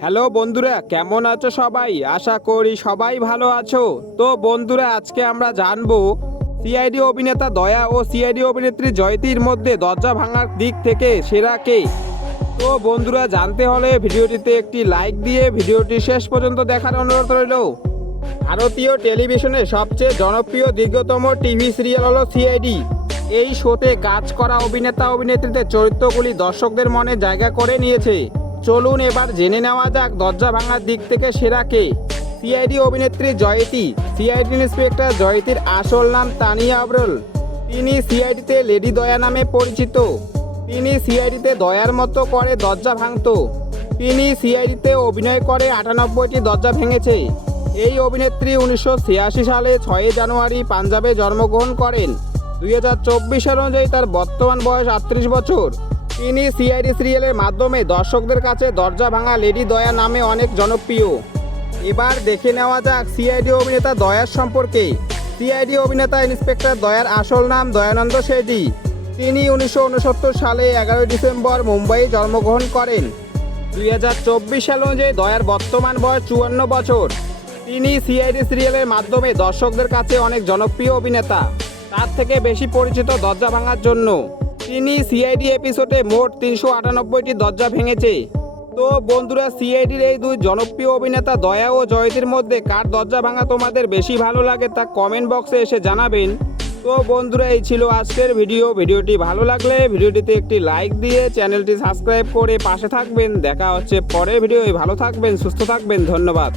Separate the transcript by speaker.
Speaker 1: Hello বন্ধুরা, কেমন আছো সবাই? আশা করি সবাই ভালো আছো। তো বন্ধুরা, আজকে আমরা জানব সিআইডি অভিনেতা দয়া ও সিআইডি অভিনেত্রী জয়তীর মধ্যে দরজা ভাঙার দিক থেকে সেরা কে? তো বন্ধুরা, জানতে হলে ভিডিওটিতে একটি লাইক দিয়ে ভিডিওটি শেষ পর্যন্ত দেখার অনুরোধ রইল। ভারতীয় টেলিভিশনের সবচেয়ে জনপ্রিয় দীর্ঘতম টিভি সিরিয়াল হলো সিআইডি এই শোতে কাজ করা অভিনেতা অভিনেত্রীদের চরিত্রগুলি দর্শকদের মনে জায়গা করে নিয়েছে। চলুন এবার জেনে নেওয়া যাক দরজা ভাঙার দিক থেকে সেরা কে। সিআইডি অভিনেত্রী জয়তী। সিআইডি ইন্সপেক্টর জয়তীর আসল নাম তানিয়া আবরল তিনি সিআইডিতে লেডি দয়া নামে পরিচিত। তিনি সিআইডিতে দয়ার মতো করে দরজা ভাঙতো। তিনি সিআইডিতে অভিনয় করে আটানব্বইটি দরজা ভেঙেছে। এই অভিনেত্রী উনিশশো ছিয়াশি সালে ছয়ই জানুয়ারি পাঞ্জাবে জন্মগ্রহণ করেন। দুই হাজার অনুযায়ী তার বর্তমান বয়স আটত্রিশ বছর। তিনি সিআইডি সিরিয়ালের মাধ্যমে দর্শকদের কাছে দরজা ভাঙা লেডি দয়া নামে অনেক জনপ্রিয়। এবার দেখে নেওয়া যাক সিআইডি অভিনেতা দয়ার সম্পর্কে। সিআইডি অভিনেতা ইন্সপেক্টর দয়ার আসল নাম দয়ানন্দ শেঠি। তিনি উনিশশো উনসত্তর সালে এগারোই ডিসেম্বর মুম্বাইয়ে জন্মগ্রহণ করেন। দুই হাজার চব্বিশ সাল অনুযায়ী দয়ার বর্তমান বয়স চুয়ান্ন বছর। তিনি সিআইডি সিরিয়ালের মাধ্যমে দর্শকদের কাছে অনেক জনপ্রিয় অভিনেতা। তার থেকে বেশি পরিচিত দরজা ভাঙার জন্য। তিনি সিআইডি এপিসোডে মোট তিনশো আটানব্বইটি দরজা ভেঙেছে। তো বন্ধুরা সিআইডির এই দুই জনপ্রিয় অভিনেতা দয়া ও জয়তির মধ্যে কার দরজা ভাঙা তোমাদের বেশি ভালো লাগে তা কমেন্ট বক্সে এসে জানাবেন। তো বন্ধুরা, এই ছিল আজকের ভিডিও ভিডিওটি ভালো লাগলে ভিডিওটিতে একটি লাইক দিয়ে চ্যানেলটি সাবস্ক্রাইব করে পাশে থাকবেন। দেখা হচ্ছে পরের ভিডিও ভালো থাকবেন, সুস্থ থাকবেন। ধন্যবাদ।